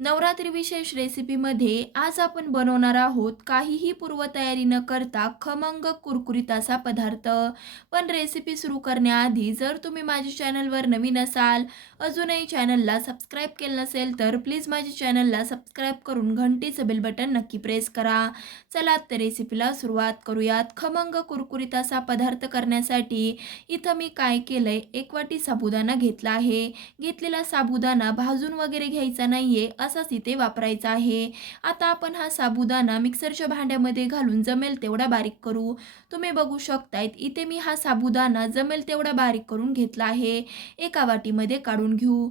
नवरात्री विशेष रेसिपीमध्ये आज आपण बनवणार आहोत काहीही पूर्वतयारी न करता खमंग कुरकुरीत असा पदार्थ. पण रेसिपी सुरू करण्याआधी जर तुम्ही माझ्या चॅनलवर नवीन असाल अजूनही चॅनलला सबस्क्राईब केलं नसेल तर प्लीज माझ्या चॅनलला सबस्क्राईब करून घंटीचं बेल बटन नक्की प्रेस करा. चला तर रेसिपीला सुरुवात करूयात. खमंग कुरकुरीत असा पदार्थ करण्यासाठी इथं मी काय केलं एक वाटी साबुदाणा घेतला आहे. घेतलेला साबुदाणा भाजून वगैरे घ्यायचा नाहीये असाच इथे वापरायचा आहे. आता आपण हा साबुदाणा मिक्सरच्या भांड्यामध्ये घालून जमेल तेवढा बारीक करू. तुम्ही बघू शकतायत इथे मी हा साबुदाणा जमेल तेवढा बारीक करून घेतला आहे. एका वाटीमध्ये काढून घेऊ.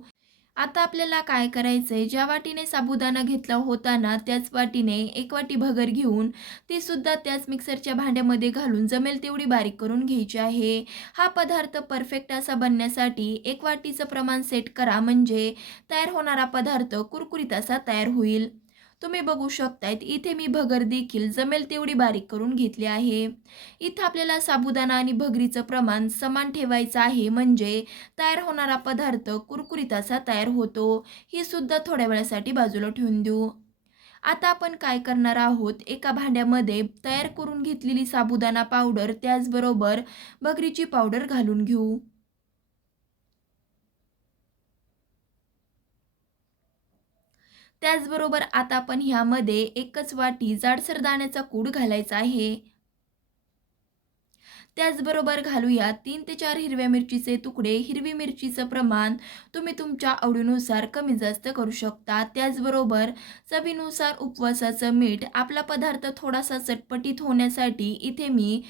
आता आपल्याला काय करायचं आहे ज्या वाटीने साबुदाणा घेतला होता ना त्याच वाटीने एक वाटी भगर घेऊन ती सुद्धा त्याच मिक्सरच्या भांड्यामध्ये घालून जमेल तेवढी बारीक करून घ्यायची आहे. हा पदार्थ परफेक्ट असा बनण्यासाठी एक वाटीचं प्रमाण सेट करा म्हणजे तयार होणारा पदार्थ कुरकुरीत असा तयार होईल. तुम्ही बघू शकतायत इथे मी भगर देखील जमेल तेवढी बारीक करून घेतली आहे. इथं आपल्याला साबुदाणा आणि भगरीचं प्रमाण समान ठेवायचं आहे म्हणजे तयार होणारा पदार्थ कुरकुरीत असा तयार होतो. ही सुद्धा थोड्या वेळासाठी बाजूला ठेवून देऊ. आता आपण काय करणार आहोत एका भांड्यामध्ये तयार करून घेतलेली साबुदाणा पावडर त्याचबरोबर भगरीची पावडर घालून घेऊ. त्याचबरोबर आता आपण ह्यामध्ये एकच वाटी जाडसर दाण्याचा कूड घालायचा आहे. त्याचबरोबर घालूया तीन ते चार हिरव्या मिरचीचे तुकडे. हिरवी मिरचीचं प्रमाण तुम्ही तुमच्या आवडीनुसार कमी जास्त करू शकता. त्याचबरोबर चवीनुसार उपवासाचं मीठ आपला पदार्थ थोडासा चटपटीत होण्यासाठी इथे मी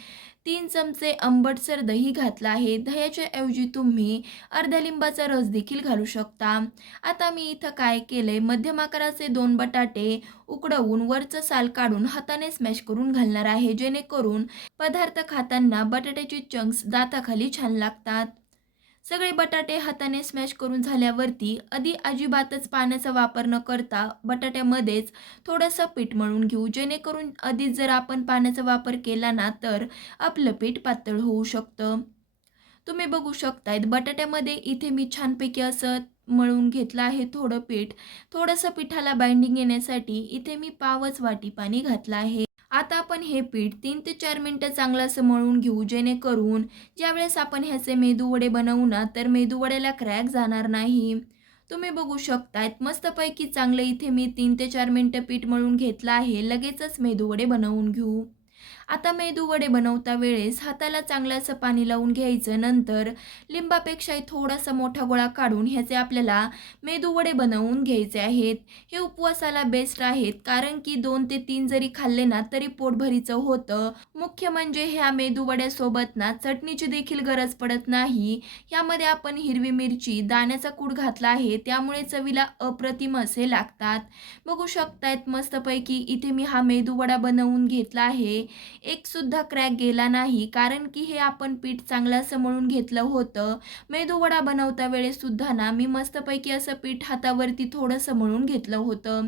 तीन चमचे आंबटसर दही घातलं आहे. दह्याच्या ऐवजी तुम्ही अर्ध्या लिंबाचा रस देखील घालू शकता. आता मी इथं काय केलंय? मध्यम आकाराचे दोन बटाटे उकडवून वरचं साल काढून हाताने स्मॅश करून घालणार आहे. जेणेकरून पदार्थ खाताना बटाट्याचे चंक्स दाताखाली छान लागतात. सगळे बटाटे हाताने स्मॅश करून झाल्यावरती आधी अजिबातच पाण्याचा वापर न करता बटाट्यामध्येच थोडंसं पीठ मळून घेऊ. जेणेकरून आधीच जर आपण पाण्याचा वापर केला ना तर आपलं पीठ पातळ होऊ शकतं. तुम्ही बघू शकतायत बटाट्यामध्ये इथे मी छानपैकी असं मळून घेतलं आहे थोडं पीठ. थोडंसं पिठाला बाइंडिंग येण्यासाठी इथे मी पावच वाटी पाणी घातलं आहे. आता आपण हे पीठ तीन ते चार मिनटं चांगलं असं मळून घेऊ जेणेकरून ज्यावेळेस आपण ह्याचे मेदूवडे बनवू ना तर मेदूवड्याला क्रॅक जाणार नाही. तुम्ही बघू शकतायत मस्तपैकी चांगलं इथे मी तीन ते चार मिनटं पीठ मळून घेतलं आहे लगेचच मेदूवडे बनवून घेऊ. आता मेदू वडे बनवता वेळेस हाताला चांगलंसं पाणी लावून घ्यायचं. नंतर लिंबापेक्षाही थोडासा मोठा गोळा काढून ह्याचे आपल्याला मेदू वडे बनवून घ्यायचे आहेत. हे उपवासाला बेस्ट आहेत कारण की दोन ते तीन जरी खाल्ले ना तरी पोटभरीचं होतं. मुख्य म्हणजे ह्या मेदू वड्यासोबत ना चटणीची देखील गरज पडत नाही. यामध्ये आपण हिरवी मिरची दाण्याचा कूड घातला आहे त्यामुळे चवीला अप्रतिम असे लागतात. बघू शकतायत मस्तपैकी इथे मी हा मेदू वडा बनवून घेतला आहे. एक सुद्धा क्रॅक गेला नाही कारण की हे आपण पीठ चांगलं असं मळून घेतलं होतं. मेदूवडा बनवता वेळेस सुद्धा ना मी मस्तपैकी असं पीठ हातावरती थोडंसं मळून घेतलं होतं.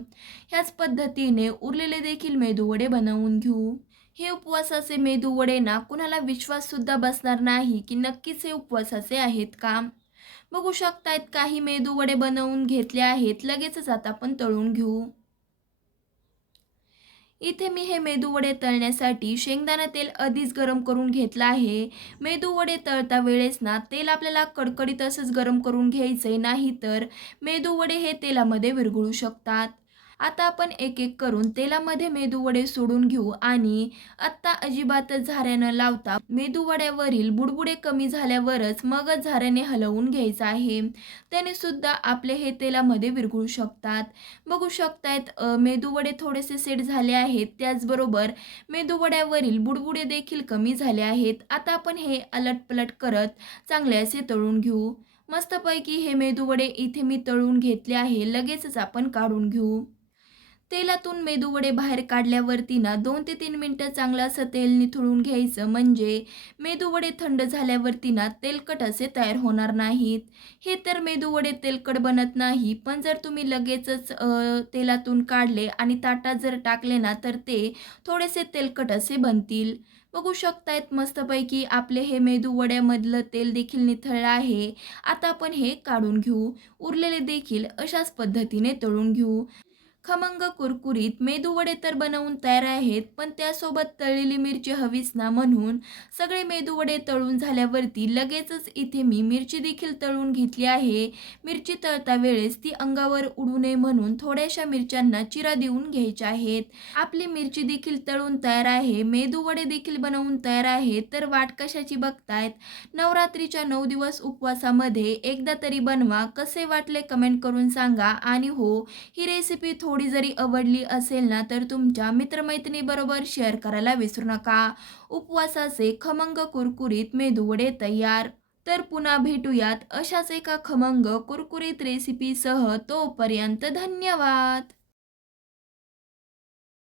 ह्याच पद्धतीने उरलेले देखील मेदूवडे बनवून घेऊ. हे उपवासाचे मेदूवडे ना कुणाला विश्वाससुद्धा बसणार नाही की नक्कीच हे उपवासाचे आहेत का? बघू शकतायत काही मेदूवडे बनवून घेतले आहेत लगेचच आता आपण तळून घेऊ. इथे मी हे मेदूवडे तळण्यासाठी शेंगदाणा तेल आधीच गरम करून घेतलं आहे. मेदूवडे तळता वेळेस ना तेल आपल्याला कडकडीत असंच गरम करून घ्यायचं आहे नाही तर मेदूवडे हे तेलामध्ये विरघळू शकतात. आता आपण एक एक करून तेलामध्ये मेदूवडे सोडून घेऊ आणि आत्ता अजिबातच झाऱ्या न लावता मेदूवड्यावरील बुडबुडे कमी झाल्यावरच मगच झाऱ्याने हलवून घ्यायचं आहे. त्याने सुद्धा आपले हे तेलामध्ये विरघळू शकतात. बघू शकतायत मेदूवडे थोडेसे सेट झाले आहेत. त्याचबरोबर मेदूवड्यावरील बुडबुडे देखील कमी झाले आहेत. आता आपण हे अलटपलट करत चांगले असे तळून घेऊ. मस्तपैकी हे मेदूवडे इथे मी तळून घेतले आहे. लगेचच आपण काढून घेऊ. तेलातून मेदूवडे बाहेर काढल्यावरती ना दोन ते तीन मिनटं चांगलं असं तेल निथळून घ्यायचं. म्हणजे मेदूवडे थंड झाल्यावरती ना तेलकट असे तयार होणार नाहीत. हे तर मेदूवडे तेलकट बनत नाही पण जर तुम्ही लगेचच तेलातून काढले आणि ताटात जर टाकले ना तर ते थोडेसे तेलकट असे बनतील. बघू शकतायत मस्तपैकी आपले हे मेदू वड्यामधलं तेल देखील निथळलं आहे. आता आपण हे काढून घेऊ. उरलेले देखील अशाच पद्धतीने तळून घेऊ. खमंग कुरकुरीत मेदूवडे तर बनवून तयार आहेत पण त्यासोबत तळलेली मिरची हवीच ना म्हणून सगळे मेदूवडे तळून झाल्यावरती लगेचच इथे मी मिरची देखील तळून घेतली आहे. मिरची तळता वेळेस ती अंगावर उडू नये म्हणून थोड्याशा मिरच्यांना चिरा देऊन घ्यायच्या आहेत. आपली मिरची देखील तळून तयार आहे मेदूवडे देखील बनवून तयार आहेत तर वाट कशाची बघतायत? नवरात्रीच्या नऊ दिवस उपवासामध्ये एकदा तरी बनवा कसे वाटले कमेंट करून सांगा आणि हो ही रेसिपी थोडी जरी आवडली असेल ना तर तुमच्या मित्रमैत्रिणीबरोबर शेअर करायला विसरू नका. उपवासाचे खमंग कुरकुरीत मेदूवडे तयार. तर पुन्हा भेटूयात अशाच एका खमंग कुरकुरीत रेसिपीसह तोपर्यंत धन्यवाद!